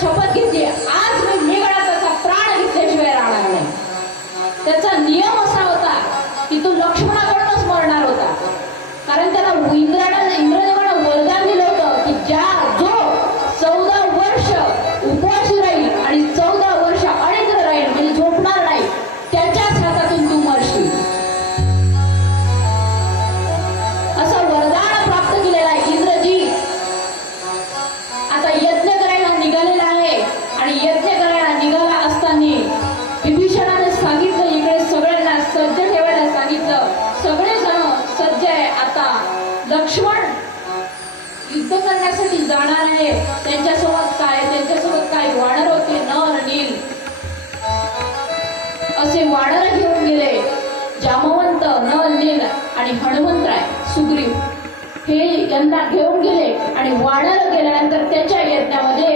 शपथ घेतली, आज मी मेघनाथाचा प्राण घेतल्याशिवाय राहणार नाही. त्याचा नियम असा होता की तो लक्ष्मणाकडूनच मरणार होता. कारण त्याला इंद्रदेवानं वरदान दिलं होतं की जो 14 वर्ष उपवासी राहील आणि 14 वर्ष अनिद्र राहील, म्हणजे झोपणार नाही, त्याच्याच हातातून तू मरशील, असं वरदान प्राप्त केलेलं आहे. इंद्रजी आता यज्ञ करायला निघालेला आहे आणि यज्ञ करायला निघाला असताना विभीषणाने सांगितलं, इकडे सगळ्यांना सज्ज ठेवायला सांगितलं. सगळेजण सज्ज आहे. आता लक्ष्मण युद्ध करण्यासाठी जाणार आहे. त्यांच्यासोबत काय वानर होते, नर नील असे वानर घेऊन गेले. जामवंत, नर नील आणि हनुमंतराय, सुग्रीव हे यांना घेऊन गेले. आणि वानर गेल्यानंतर त्याच्या यज्ञामध्ये